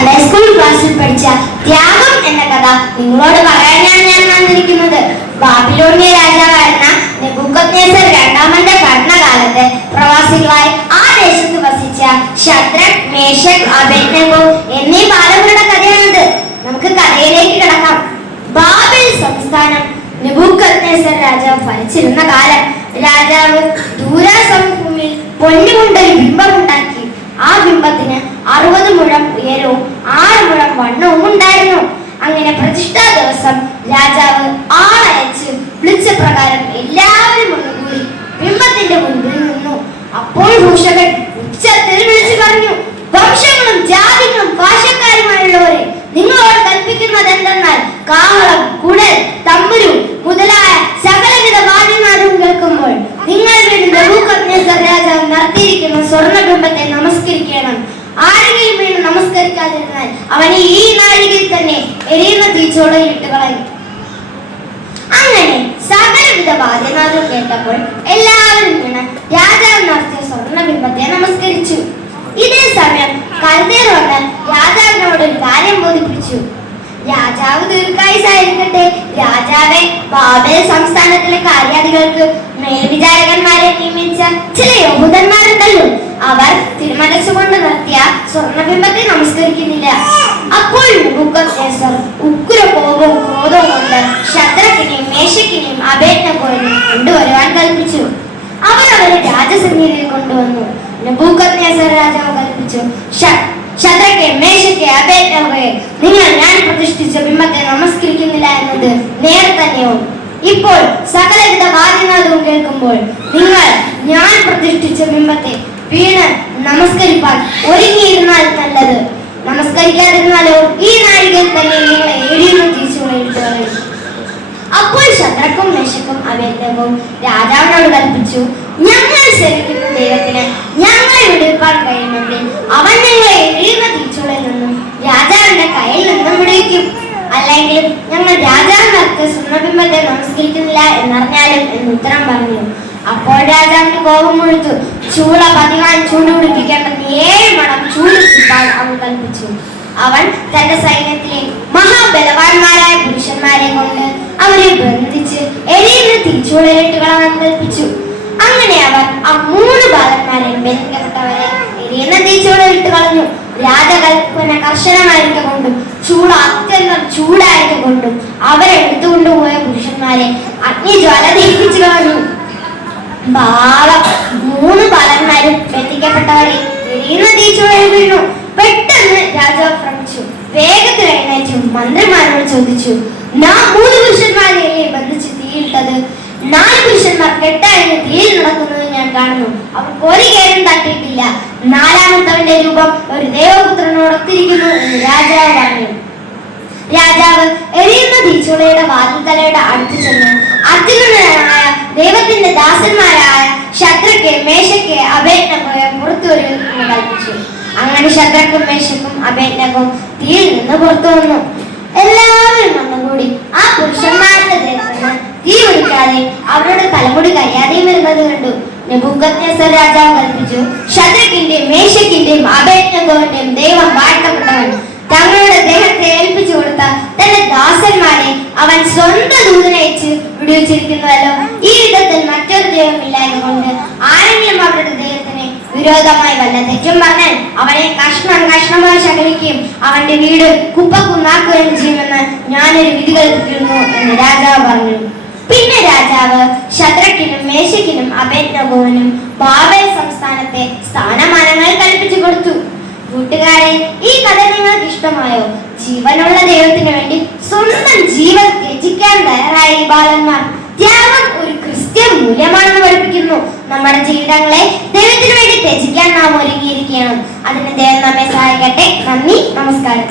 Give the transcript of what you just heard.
Sunday school ക്ലാസ്സിൽ പഠിച്ച ത്യാഗം എന്ന കഥ നിങ്ങളോട് പറയാനാണ് ഞാൻ വന്നിരിക്കുന്നത്. ബാബിലോണിയ രാജാവായിരുന്ന നെബൂഖദ്നേസർ രണ്ടാമന്റെ ഭരണകാലത്ത് പ്രവാസികളായി ആ ദേശത്ത് വസിച്ച ശദ്രക്, മേശക്, അബേദ്നെഗോ എന്നീ ബാലകരുടെ കഥയാണിത്. നമുക്ക് കഥയിലേക്ക് കിടക്കാം. ബാബിൽ സംസ്ഥാനം നെബൂഖദ്നേസർ രാജാവ് ഭരിച്ചിരുന്ന കാലം രാജാവ് ദൂരസമഭൂമിയിൽ പൊന്നുകൊണ്ടൊരു ബിംബമുണ്ടാക്കി. ആ ബിംബത്തിന് 60 മുഴം ഉയരവും 6 മുഴം വണ്ണവും ഉണ്ടായിരുന്നു. അങ്ങനെ പ്രതിഷ്ഠാ ദിവസം രാജാവ് ആളയച്ച് വിളിച്ച പ്രകാരം എല്ലാവരും ഒന്നുകൂടി ബിംബത്തിന്റെ മുൻപിൽ നിന്നു. അപ്പോൾ ഭൂഷകൻ ഉച്ചത്തിൽ വിളിച്ചു പറഞ്ഞു, വംശങ്ങളും ജാതികളും ഭാഷക്കാരുമായുള്ളവരെ, നിങ്ങളോട് കൽപ്പിക്കുന്നത് എന്തെന്നാൽ കാഹളം, കുടൽ, തമ്പുരു മുതലായ സകലവിധ വാദ്യനാദവും കേൾക്കുമ്പോൾ നിങ്ങൾ നെബൂഖദ്നേസർ രാജാവ് നടത്തിയിരിക്കുന്ന സ്വർണ്ണബിംബത്തെ നമസ്കരിക്കണം. ആരെങ്കിലും വീണ്ടും നമസ്കരിക്കാതിരുന്നാൽ അവനെ ഈ നാഴികയിൽ തന്നെ എരിയുന്ന തീച്ചോളയിൽ ഇട്ട് കളയും. അങ്ങനെ സകലവിധ വാദ്യനാദവും കേട്ടപ്പോൾ എല്ലാവരും വീണ് രാജാവ് നടത്തിയ സ്വർണ്ണബിംബത്തെ നമസ്കരിച്ചു. ഇതേ സമയം കൽദേർ വന്ന് രാജാവിനോട് ഒരു കാര്യം ബോധിപ്പിച്ചു. രാജാവ് ദീർഘായുസായിരിക്കട്ടെ. രാജാവെ, ബാബേൽ സംസ്ഥാനത്തിലെ കാര്യാദികൾക്ക് മേൽവിചാരകന്മാരെ നിയമിച്ച ചില യഹൂദന്മാരുണ്ടല്ലോ, അവർ തിരുമനസ്സുകൊണ്ട് നിർത്തിയ സ്വർണ്ണബിംബത്തെ നമസ്കരിക്കുന്നില്ല. അപ്പോൾ നെബൂഖദ്നേസർ ഉഗ്രകോപവും ക്രോധവും കൊണ്ട് ശദ്രക്കിനെയും മേശക്കിനെയും അബേദ്നെഗോയെയും കൊണ്ടുവരുവാൻ കൽപ്പിച്ചു. അവർ അവരെ രാജസന്നിധിയിൽ കൊണ്ടുവന്നു. നെബൂഖദ്നേസർ രാജാവ് കൽപ്പിച്ചു, ശദ്രക്കെ, മേശക്കെ, അബേദ്നെഗോയെ, നിങ്ങൾ ഞാൻ പ്രതിഷ്ഠിച്ച ബിംബത്തെ നമസ്കരിക്കുന്നില്ല എന്നത് നേരെ തന്നെയോ? ഇപ്പോൾ സകലവിധ വാദ്യനാദവും കേൾക്കുമ്പോൾ നിങ്ങൾ ഞാൻ പ്രതിഷ്ഠിച്ച ബിംബത്തെ വീണ് നമസ്കരിപ്പാൻ ഒരുങ്ങിയിരുന്നാൽ നല്ലത്. നമസ്കരിക്കാതിരുന്നാലോ ഈ നാഴികയിൽ തന്നെ നിങ്ങളെ എരിയുന്ന തീച്ചുളയിട്ട്. അപ്പോൾ ശദ്രക്കും, മേശക്കും, അബേദ്നെഗോയും രാജാവിനോട് കൽപ്പിച്ചു, ഞങ്ങൾ സേവിക്കുന്ന ദൈവത്തിന് ഞങ്ങളെ വിടുവിപ്പാൻ കഴിയുമെങ്കിൽ അവൻ ഞങ്ങളെ എരിയുന്ന തീച്ചുളയിൽ നിന്നും രാജാവിന്റെ കയ്യിൽ നിന്നും വിടുവിക്കും. അല്ലെങ്കിൽ ഞങ്ങൾ രാജാവ് നടത്തിയ സ്വർണ്ണബിംബത്തെ നമസ്കരിക്കുന്നില്ല എന്നറിഞ്ഞാലും എന്ന് ഉത്തരം പറഞ്ഞു. അപ്പോൾ രാജാവിന് കോപം മുഴുത്തു. ചൂള പതിവാൻ ചൂട് പിടിപ്പിക്കേണ്ടെന്ന് 7 മണം ചൂട് പിടിപ്പാൻ അവൻ കൽപ്പിച്ചു. അവൻ തന്റെ സൈന്യത്തിലെ മഹാബലവാന്മാരായ പുരുഷന്മാരെ കൊണ്ട് അവരെ ബന്ധിച്ച് എരിയുന്ന തീച്ചൂളയിലിട്ട് കളയാൻ കൽപ്പിച്ചു. അങ്ങനെ അവർ ആ 3 ബാലന്മാരെ ബന്ധിക്കപ്പെട്ടവരെ എരിയുന്ന തീച്ചൂളയിലിട്ട് കളഞ്ഞു. രാജകൽപ്പന കർശനമായിരിക്കൊണ്ടും ചൂട് അത്യന്തം ചൂടായിരിക്കൊണ്ടും അവരെ എടുത്തുകൊണ്ടുപോയ പുരുഷന്മാരെ അഗ്നിജ്വാല ദഹിപ്പിച്ചു കളഞ്ഞു. 3 ബാലന്മാരും ബന്ധിക്കപ്പെട്ടവരെ എരിയുന്ന തീച്ചൂളയിൽ വീണു. പെട്ടെന്ന് രാജാവ് ഭ്രമിച്ചു. വേഗത്തിൽ എഴുന്നേറ്റു മന്ത്രിമാരോട് ചോദിച്ചു, നാം 3 പുരുഷന്മാരെയല്ലേ ബന്ധിച്ച് തീയിട്ടത്? 4 പുരുഷന്മാർ കെട്ടായി തീയിൽ നടക്കുന്നത് ഞാൻ കാണുന്നു. അവർക്ക് ഒരു കേടും തട്ടിയിട്ടില്ല. 4-മത്തവന്റെ രൂപം ഒരു ദേവപുത്രനോടൊത്തിരിക്കുന്നു എന്ന് രാജാവ് പറഞ്ഞു. രാജാവ് എരിയുന്ന തീച്ചുളയുടെ വാതിൽത്തലയുടെ അടുത്ത് ചെന്ന് അത്യുന്നതനായ ദൈവത്തിന്റെ ദാസന്മാരായ ശദ്രക്കെ, മേശക്കെ, അബേദ്നെഗോയെ പുറത്തു വരുമെന്ന് കൽപ്പിച്ചു. അങ്ങനെ ശദ്രക്കും, മേശക്കും, അബേദ്നെഗോയും തീയിൽ നിന്ന് പുറത്തു വന്നു. എല്ലാവരും വന്നുകൂടി ആ പുരുഷന്മാരുടെ ദേഹത്തിന് തീ പിടിക്കാതെ അവരുടെ തലമുടി കരിയാതെയും വരുന്നത് കണ്ടു. നെബൂഖദ്നേസർ രാജാവ് കൽപ്പിച്ചു, ശദ്രക്കിന്റെയും മേശക്കിന്റെയും അബേദ്നെഗോവിന്റെയും ദൈവം വാഴ്ത്തപ്പെട്ടവൻ. തങ്ങളുടെ ദേഹത്തെ ഏൽപ്പിച്ചു കൊടുത്ത തന്റെ ദാസന്മാരെ അവൻ സ്വന്തം ദൂതനയച്ച് വിടുവിച്ചിരിക്കുന്നുവല്ലോ. ഈ വിധത്തിൽ മറ്റൊരു ദൈവമില്ലായതുകൊണ്ട് ആരെങ്കിലും അവരുടെ ദൈവത്തിന് വിരോധമായി വല്ല തെറ്റും പറഞ്ഞാൽ അവനെ കഷ്ണം കഷ്ണമായി ശകലിക്കുകയും അവന്റെ വീട് കുപ്പക്കുന്നാക്കുകയും ചെയ്യുമെന്ന് ഞാനൊരു വിധി കൽപ്പിക്കുന്നു എന്ന് രാജാവ് പറഞ്ഞു. പിന്നെ രാജാവ് ശദ്രക്കിനും, മേശക്കിനും, അബേദ്നെഗോവിനും ബാബേൽ സംസ്ഥാനത്തെ സ്ഥാനമാനങ്ങൾ കൽപ്പിച്ചു കൊടുത്തു. കൂട്ടുകാരെ, ഈ കഥ നിങ്ങൾക്ക് ഇഷ്ടമായോ? ജീവനുള്ള ദൈവത്തിന് വേണ്ടി സ്വന്തം ജീവൻ ത്യജിക്കാൻ തയ്യാറായ ഈ ബാലന്മാർ ത്യാഗം ഒരു ക്രിസ്ത്യൻ മൂല്യമാണെന്ന് പഠിപ്പിക്കുന്നു. നമ്മുടെ ജീവിതങ്ങളെ ദൈവത്തിന് വേണ്ടി ത്യജിക്കാൻ നാം ഒരുങ്ങിയിരിക്കണം. അതിന് ദൈവം നമ്മെ സഹായിക്കട്ടെ. നന്ദി, നമസ്കാരം.